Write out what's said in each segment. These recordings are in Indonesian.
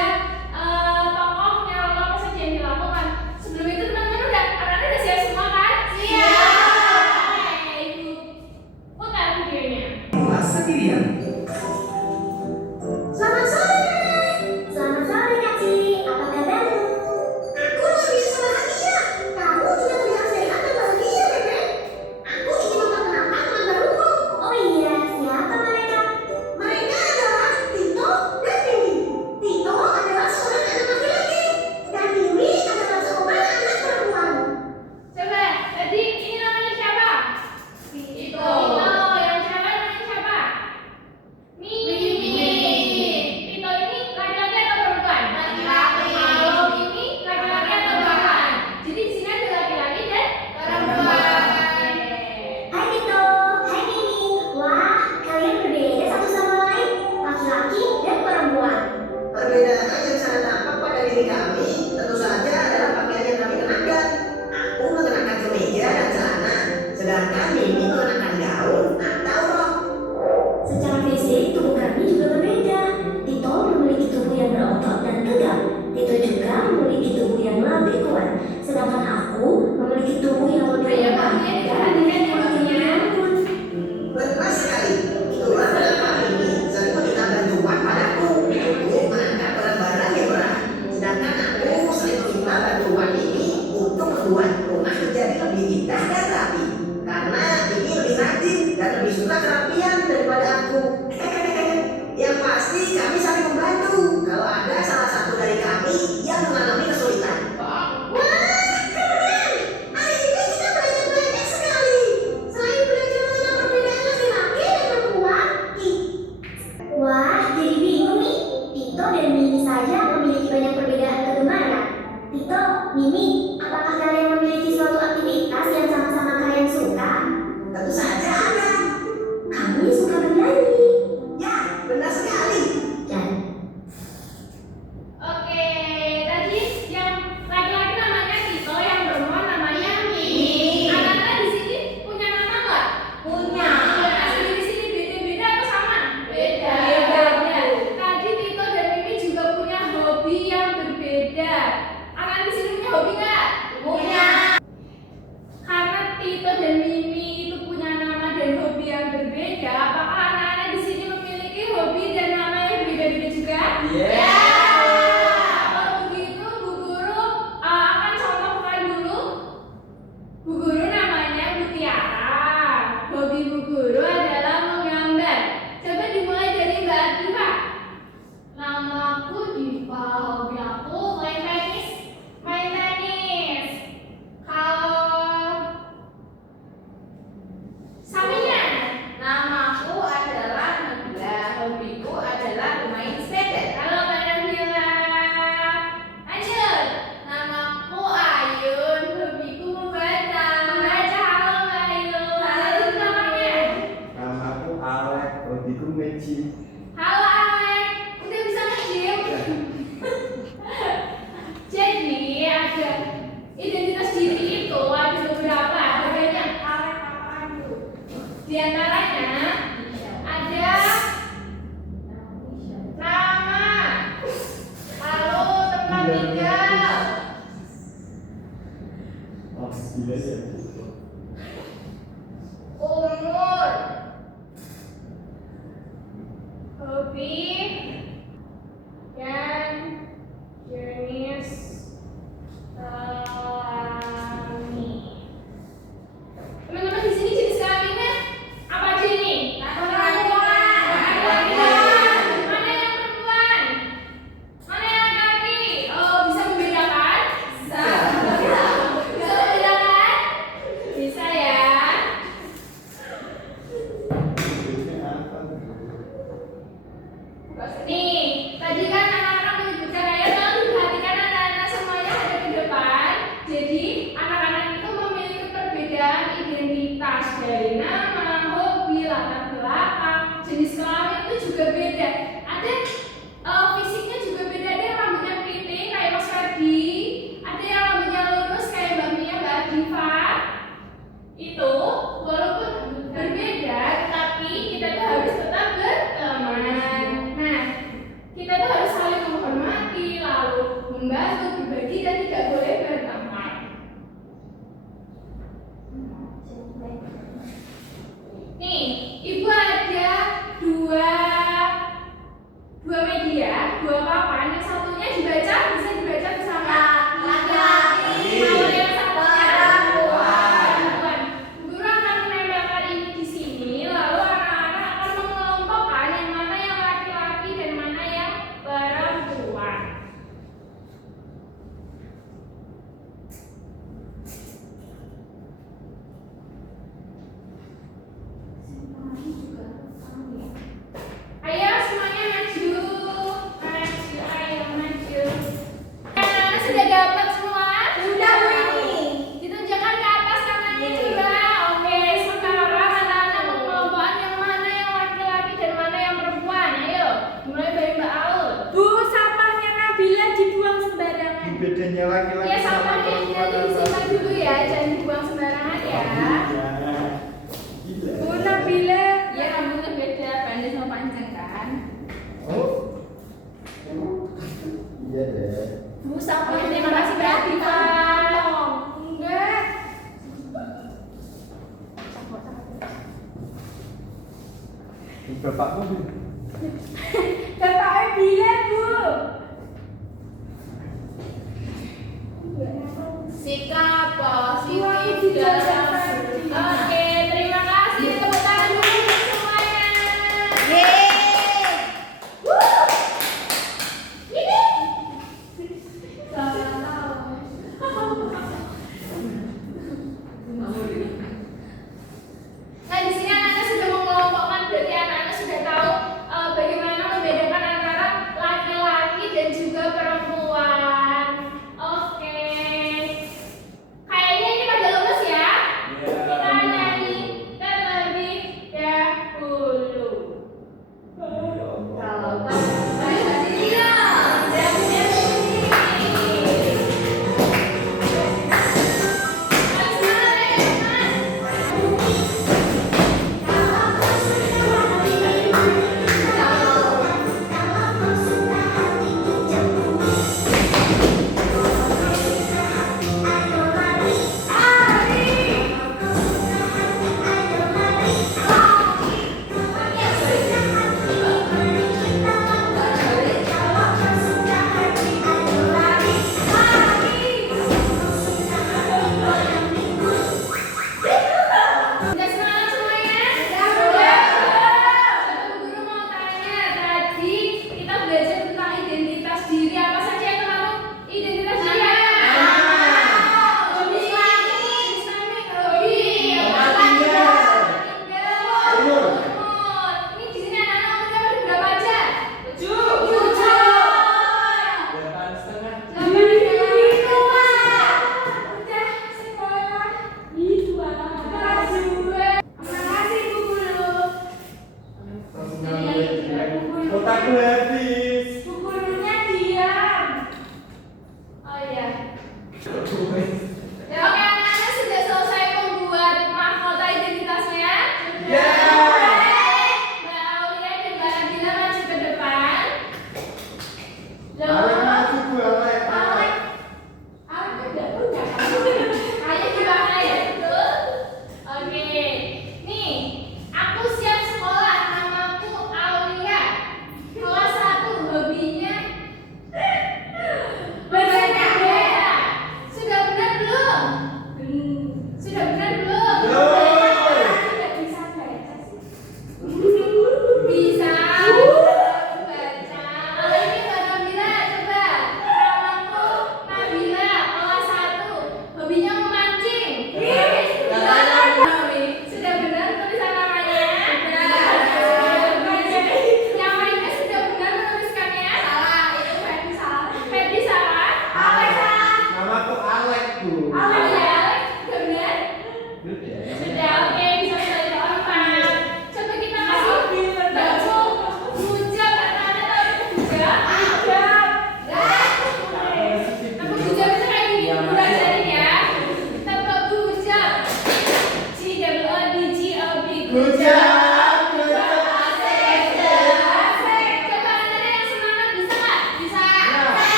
saja pokoknya lalu apa saja yang dilakukan. Sebelum itu teman-teman anak-anak udah siap semua kan? Siap. Oke, Ibu putar videonya. Kelas sendirian. Selamat sore. Selamat sore Kak Ci. Apa kabarmu? Aku luar biasa bahagia. Kamu juga terlihat sehat dan bahagia, Bebe. Aku ingin memperkenalkan teman baruku. Oh iya, siapa mereka? Mereka adalah Tito dan Mimi. Tito adalah seorang anak laki-laki dan Mimi adalah seorang anak perempuan. Coba, tadi ini namanya siapa? Tito. Yang cewek namanya siapa? Mimi. Tito ini laki-laki atau perempuan? Laki-laki. Kalau Mimi laki-laki atau perempuan? Jadi di sini ada laki-laki dan perempuan. Hai Tito, hai Mimi. Wah, kalian berbeda satu sama lain, laki-laki dan perempuan. Perbedaan yang sangat tampak pada diri kami tentu saja adalah pakaian yang kami kenakan. Aku mengenakan kemeja dan celana, sedangkan Mimi mengenakan gaun atau rok. Secara fisik, tubuh kami juga berbeda. Tito memiliki tubuh yang berotot dan tegap. Tito juga memiliki tubuh yang lebih kuat. Sedangkan aku memiliki tubuh yang lebih lemah dan memiliki lembut. Benar sekali, itulah kenapa Mimi sering meminta bantuan padaku untuk mengangkat barang-barang yang berat. Sedangkan aku sering meminta bantuan Mimi untuk membuat rumah menjadi lebih indah dan rapi. Karena Mimi lebih rajin dan lebih suka kerapian daripada aku. Yang pasti kami saling membantu kalau ada salah satu dari kami yang mengalami kesulitan. Wah, keren! Hari ini kita belajar sekali. Selain belajar mengenal perbedaan laki-laki dan perempuan, wah, jadi bingung nih. Tito dan Mimi saja memiliki banyak perbedaan kegemaran. Tito, Mimi, apakah kalian memiliki suatu aktivitas yang sama-sama kalian suka? Tentu saja ada. Kami suka bernyanyi. Ya, benar sekali. Dan Oke, tadi yang laki-laki namanya Tito, yang perempuan namanya Mimi. Anak-anak di sini punya nama nggak? Punya. Asli di sini beda-beda atau sama? Beda. Beda. Tadi Tito dan Mimi juga punya hobi yang berbeda. Anak di sini punya hobi nggak? Punya. Karena Tito dan Mimi itu punya nama dan hobi yang berbeda, apakah anak-anak di sini memiliki hobi dan nama yang berbeda-beda juga? Iya. Kalau begitu, Bu Guru akan contohkan dulu. Bu Guru namanya Bu Tiara. Hobi Bu Guru adalah menggambar. Coba dimulai dari Mbak Diva. Namaku Diva. Hobi aku main tenis. Main tenis. Kalau Saminya, namaku adalah Nabila. Hobiku adalah bermain sepeda. Halo Mbak Nabila. Lanjut. Namaku Ayun. Hobiku membaca. Membaca. Halo Mbak Ayun. Lanjut namanya. Namaku Alek, hobiku magic. Halo Alek. Udah bisa nge-gym? Jadi ada identitas diri itu ada beberapa, ada banyak. Alek apaan tuh? Di antaranya ada nama, lalu tempat tinggal, Oh, gila ya. umur, hobi, dan jenis kelamin. Teman-teman di sini jenis kelaminnya apa aja ini? Perempuan. Mana yang perempuan? Mana yang laki-laki? Oh, bisa membedakan? Bisa. Bisa membedakan? lagi, lalu membantu, berbagi, dan tidak boleh bertengkar. Nih, ibu ada dua media, dua papan. Yang satunya dibaca, bisa dibaca bersama laki-laki. Kalau yang satunya perempuan. Guru akan menempelkan ini di sini, lalu anak-anak akan mengelompokkan yang mana yang laki-laki dan mana yang perempuan. Ayo semuanya maju, ayo maju. Anak-anak sudah dapat semua? Sudah, Bu ini. Ditunjukkan ke atas tangannya coba. Oke, sekarang anak-anak mengelompokkan yang mana yang laki-laki dan mana yang perempuan. Ayo, mulai dari Mbak Aul. Bu, sampahnya Nabila dibuang sembarangan. Bedanya laki-laki Ya, sama sampahnya perempuan nanti disimpan dulu ya, jangan dibuang sembarangan ya. Gila. Bu Nabila, Ya, rambutnya beda, pendek sama panjang kan? Oh. Iya deh. Bu Oke, sampahnya terima kasih Mbak Diva. Enggak. Bapakmu Bapaknya bilang, Bu. Sikap positif Wah, tidak dalam ada. Oke, terima kasih. Tepuk tangan dulu untuk semuanya. Nah, di sini anak-anak sudah mengelompokkan, berarti anak-anak sudah tahu bagaimana membedakan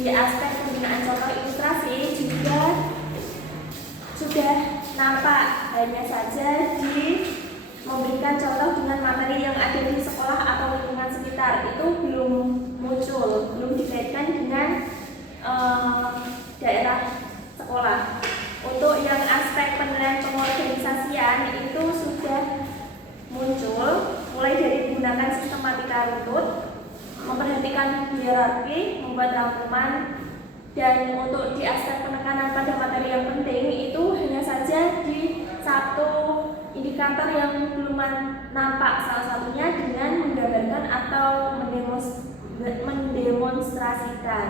di aspek penggunaan contoh ilustrasi juga sudah nampak, hanya saja di memberikan contoh dengan materi yang ada di sekolah atau lingkungan sekitar itu belum muncul, belum dikaitkan dengan daerah sekolah. Untuk yang aspek penilaian pengorganisasian itu sudah muncul, mulai dari menggunakan sistematika runtut, memperhatikan hierarki, membuat rangkuman, dan untuk di aspek penekanan pada materi yang penting itu hanya saja di satu indikator yang belum nampak, salah satunya dengan menggambarkan atau mendemonstrasikan.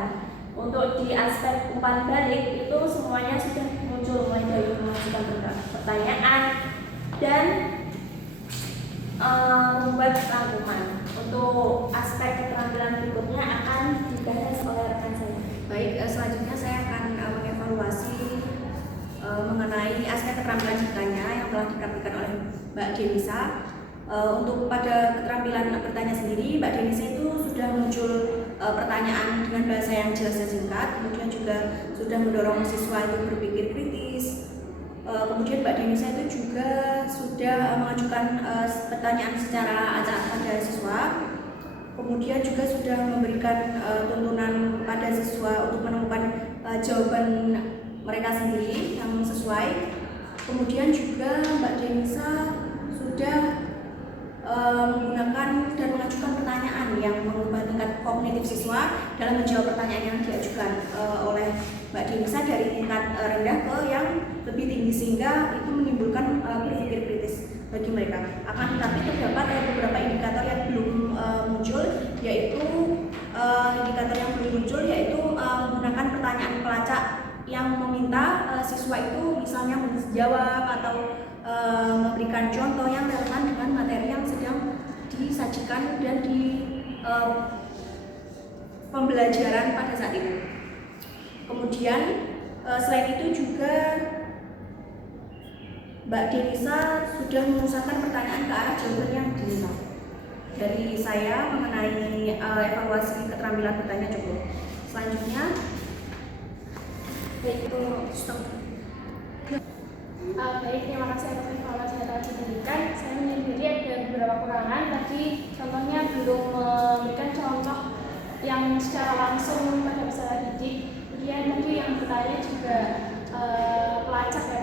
Untuk di aspek umpan balik itu semuanya sudah muncul, mulai dari mengajukan pertanyaan dan membuat rangkuman. Untuk aspek keterampilan berikutnya akan dibahas oleh rekan saya. Baik, selanjutnya saya akan mengevaluasi mengenai aspek keterampilan digitanya yang telah dipraktikkan oleh Mbak Denisa. Untuk pada keterampilan bertanya sendiri, Mbak Denisa itu sudah muncul pertanyaan dengan bahasa yang jelas dan singkat, kemudian juga sudah mendorong siswa itu berpikir kritis. Kemudian Mbak Denisa itu juga sudah mengajukan pertanyaan secara acak pada siswa. Kemudian juga sudah memberikan tuntunan pada siswa untuk menemukan jawaban mereka sendiri yang sesuai. Kemudian juga Mbak Denisa sudah menggunakan dan mengajukan pertanyaan yang mengubah tingkat kognitif siswa dalam menjawab pertanyaan yang diajukan oleh Mbak Denisa dari tingkat rendah ke yang lebih tinggi, sehingga itu menimbulkan berpikir kritis bagi mereka. Akan tetapi terdapat beberapa indikator yang belum muncul, yaitu menggunakan pertanyaan pelacak yang meminta siswa itu misalnya menjawab atau memberikan contoh yang relevan dengan materi yang sedang disajikan dan di pembelajaran pada saat itu. Kemudian selain itu juga Mbak Denisa sudah mengusahakan pertanyaan ke arah jawaban yang diminta. Dari saya mengenai evaluasi keterampilan bertanya cukup. Selanjutnya, Baik, baik, terima kasih atas informasi yang telah diberikan. Saya menyadari ada beberapa kekurangan. Tadi contohnya belum memberikan contoh yang secara langsung pada peserta didik. Kemudian tadi yang bertanya juga pelacak ya,